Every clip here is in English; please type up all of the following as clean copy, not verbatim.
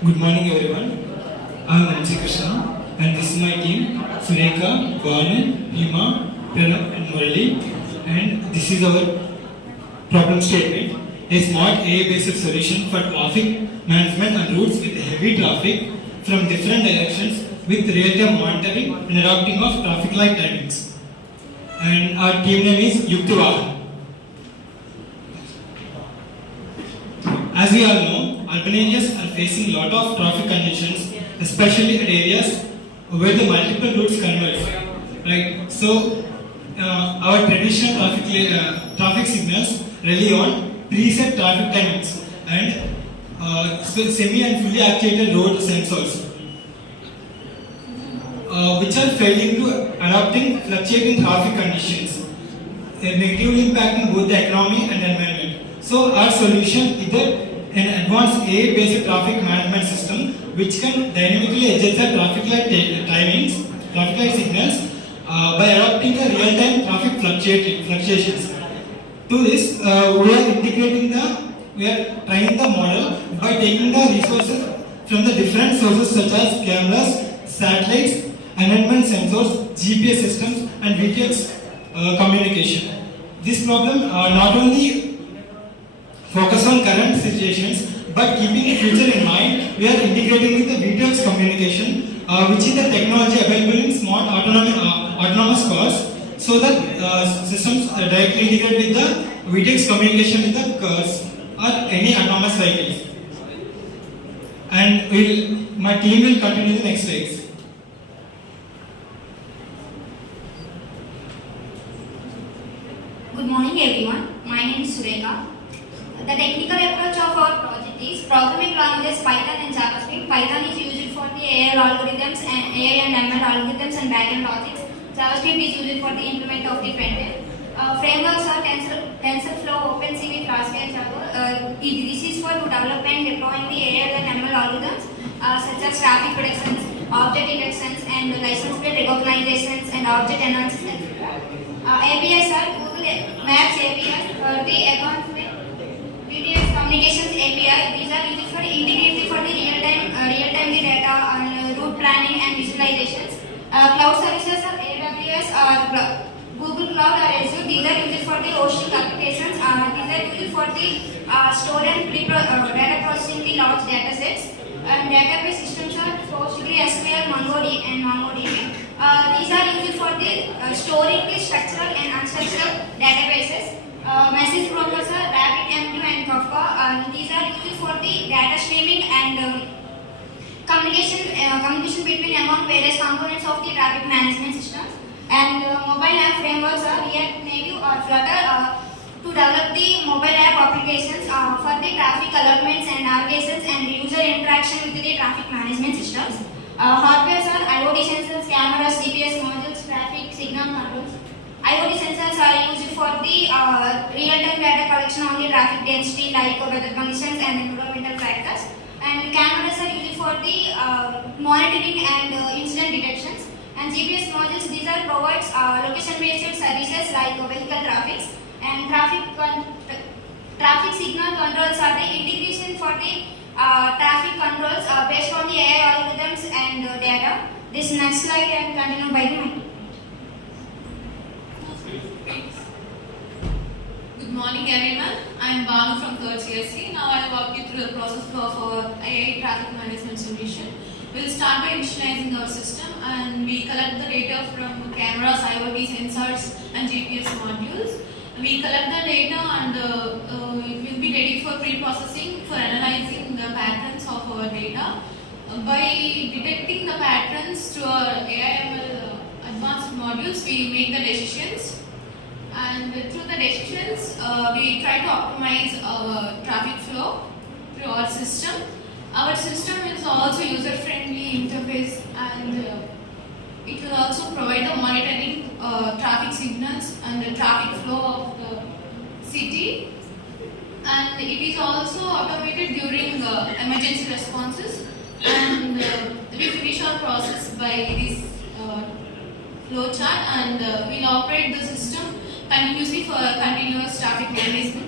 Good morning, everyone. I'm Nancy Krishna, and this is my team: Sureka, Bhanu, Hima, Pranab, and Murali. And this is our problem statement: a smart AI-based solution for traffic management and routes with heavy traffic from different directions with real-time monitoring and adapting of traffic light timings. And our team name is Yuktivahan. As we all know, urban areas are facing a lot of traffic congestions, especially at areas where the multiple routes converge. Right. So, our traditional traffic signals rely on preset traffic timings and semi and fully actuated road sensors, which are failing to adapting fluctuating traffic conditions, negatively impacting both the economy and environment. So, our solution either an advanced AI-based traffic management system which can dynamically adjust the traffic light traffic light signals by adopting the real-time traffic fluctuations. To this, we are training the model by taking the resources from the different sources such as cameras, satellites, environment sensors, GPS systems, and VTX communication. This problem not only focus on current situations, but keeping future in mind, we are integrating with the VTX communication, which is the technology available in smart autonomous cars, so that systems directly integrate with the VTX communication with the cars or any autonomous vehicles. And my team will continue the next slides. Good morning, everyone. My name is Sureka. The technical approach of our project is programming languages Python and JavaScript. Python is used for the AI algorithms and AI and ML algorithms and backend logics. JavaScript is used for the implement of the frontend. Frameworks are TensorFlow, OpenCV, Flask, and Java. This is for developing and deploying the AI and ML algorithms such as traffic predictions, object detections, and license plate recognitions and object analysis. APIs are Google Maps API for the account VTX communications API. These are used for integrating for the real-time the data and route planning and visualizations. Cloud services are AWS or Google Cloud or Azure. These are used for the hosting applications. These are used for the store and data processing the large data sets. And database systems are PostgreSQL, MongoDB. These are used for the storing the structural and unstructured databases. Message brokers are RabbitMQ and Kafka. These are used for the data streaming and communication between among various components of the traffic management systems. And mobile app frameworks are React Native or Flutter to develop the mobile app applications for the traffic allotments and navigations and user interaction with the traffic management systems. Hardware are IoT sensors, cameras, GPS modules, traffic signal controls. IoT sensors are used for the real-time data collection on the traffic density like weather conditions and environmental factors. And cameras are used for the monitoring and incident detections. And GPS modules, these are provides location-based services like vehicle traffic. And traffic signal controls are the integration for the traffic controls based on the AI algorithms and data. This next slide and continue by the mic. Good morning, everyone. I am Banu from 3rd CSC. Now I will walk you through the process of our AI traffic management solution. We will start by initializing our system, and we collect the data from cameras, IoT sensors, and GPS modules. We collect the data, and it will be ready for pre-processing for analyzing the patterns of our data. By detecting the patterns through our AI/ML advanced modules, we make the decisions. And through the decisions, we try to optimize our traffic flow through our system. Our system is also user-friendly interface, and it will also provide the monitoring traffic signals and the traffic flow of the city. And it is also automated during emergency responses. And we finish our process by this flowchart, and we'll operate the system continuously for continuous traffic management.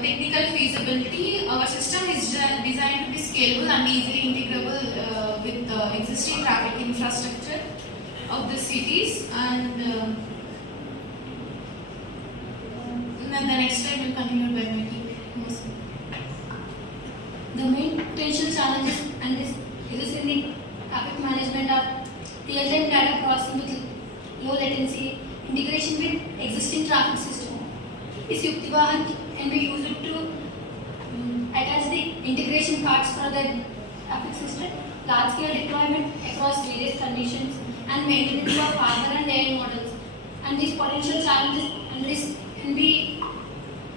technical feasibility, our system is designed to be scalable and easily integrable with the existing traffic infrastructure of the cities. And then the next slide will continue by my team. The main potential challenges and this is in the traffic management are real-time data processing with low latency, integration with existing traffic system. This Yuktivahan can be used to attach the integration parts for the traffic system, large-scale deployment across various conditions, and maintenance of hardware and AI models. And these potential challenges and risks can be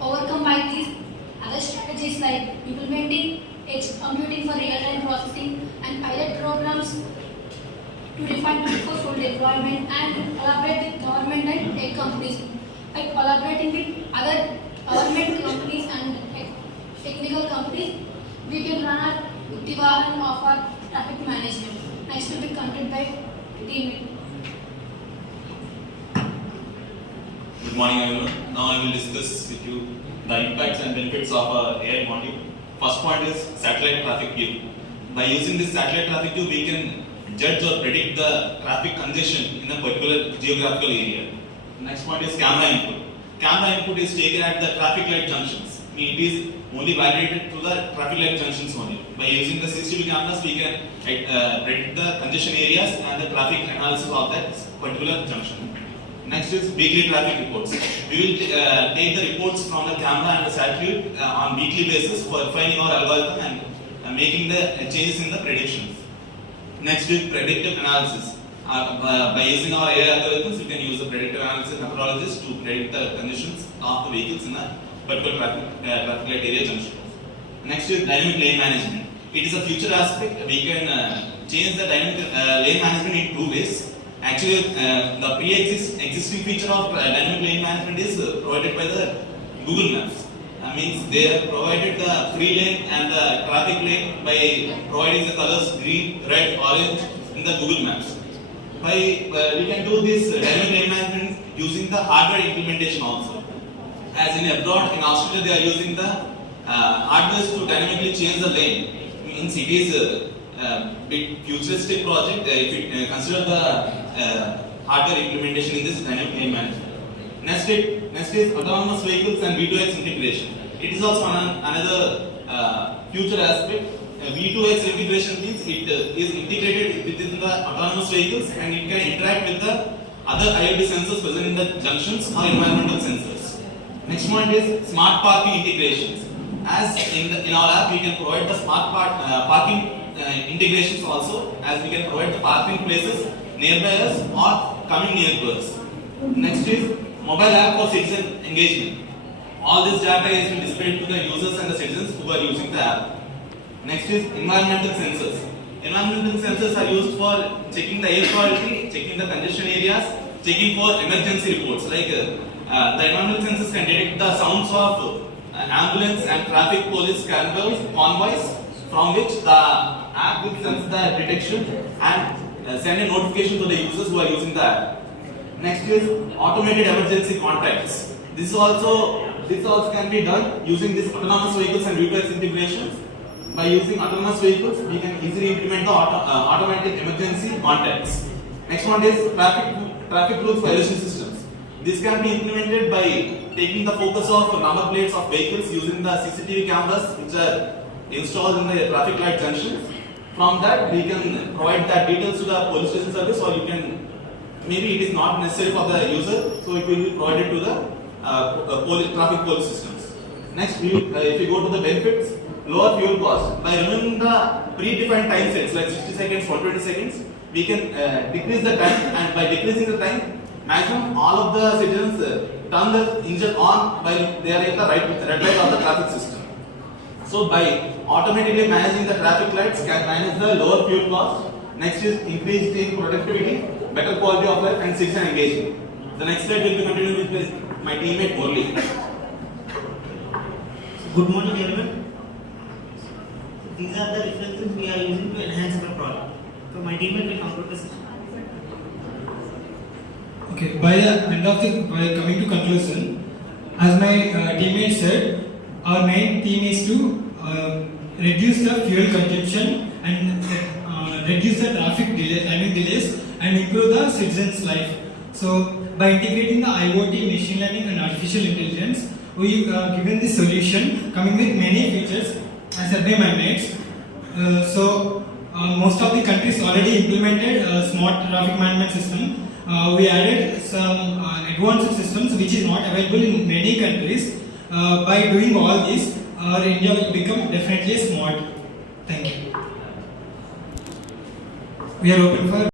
overcome by these other strategies like implementing edge computing for real-time processing and pilot programs to refine for full deployment, and collaborate with government and tech companies. By collaborating with other government companies and technical companies, we can run our Yuktivahan of our traffic management. Next will be conducted by team. Good morning everyone. Now I will discuss with you the impacts and benefits of AI module. First point is satellite traffic view. By using this satellite traffic view, we can judge or predict the traffic congestion in a particular geographical area. Next point is camera input. Camera input is taken at the traffic light junctions. It is only validated through the traffic light junctions only. By using the CCTV cameras, we can predict the congestion areas and the traffic analysis of that particular junction. Next is weekly traffic reports. We will take the reports from the camera and the satellite on weekly basis for refining our algorithm and making the changes in the predictions. Next is predictive analysis. By using our AI algorithms, we can use the predictive analysis methodologies to predict the conditions of the vehicles in a particular traffic light area junction. Next is dynamic lane management. It is a future aspect. We can change the dynamic lane management in two ways. Actually, the pre-existing feature of dynamic lane management is provided by the Google Maps. Means they have provided the free lane and the traffic lane by providing the colors green, red, orange in the Google Maps. By we can do this dynamic lane management using the hardware implementation also. As in abroad, in Australia, they are using the hardware to dynamically change the lane. Means it is big futuristic project if it consider the hardware implementation in this dynamic lane management. Next is autonomous vehicles and V2X integration. It is also another future aspect. V2X integration means it is integrated within the autonomous vehicles and it can interact with the other IoT sensors present in the junctions or environmental sensors. Next point is smart parking integrations. As in our app, we can provide the smart parking integrations also, as we can provide the parking places nearby us or coming near to us. Next is mobile app for citizen engagement. All this data is being displayed to the users and the citizens who are using the app. Next is environmental sensors. Environmental sensors are used for checking the air quality, checking the congestion areas, checking for emergency reports. Like the environmental sensors can detect the sounds of ambulance and traffic police convoys, from which the app will sense the detection and send a notification to the users who are using the app. Next is automated emergency contacts. This also can be done using this autonomous vehicles and V2X integrations. By using autonomous vehicles, we can easily implement the automatic emergency contacts. Next one is traffic rules violation systems. This can be implemented by taking the focus of number plates of vehicles using the CCTV cameras which are installed in the traffic light junctions. From that, we can provide that details to the police station service, or you can, maybe it is not necessary for the user, so it will be provided to the traffic police systems. Next, if we go to the benefits, lower fuel cost. By removing the predefined time sets like 60 seconds, 120 seconds, we can decrease the time, and by decreasing the time, maximum all of the citizens turn the engine on while they are in the red light of the traffic system. So by automatically managing the traffic lights, can manage the lower fuel cost. Next is increased in productivity, better quality of life, and citizen engagement. The next slide will be continued with my teammate Murli. Good morning everyone. These are the references we are using to enhance my product. So my teammate will conclude the session. Okay, by coming to conclusion, as my teammate said, our main theme is to reduce the fuel consumption and reduce the traffic delay, timing delays, and improve the citizens' life. So, by integrating the IoT, machine learning, and artificial intelligence, we given this solution coming with many features as said by my mates. Most of the countries already implemented a smart traffic management system. We added some advanced systems which is not available in many countries. By doing all this, our India will become definitely smart. Thank you. We are open for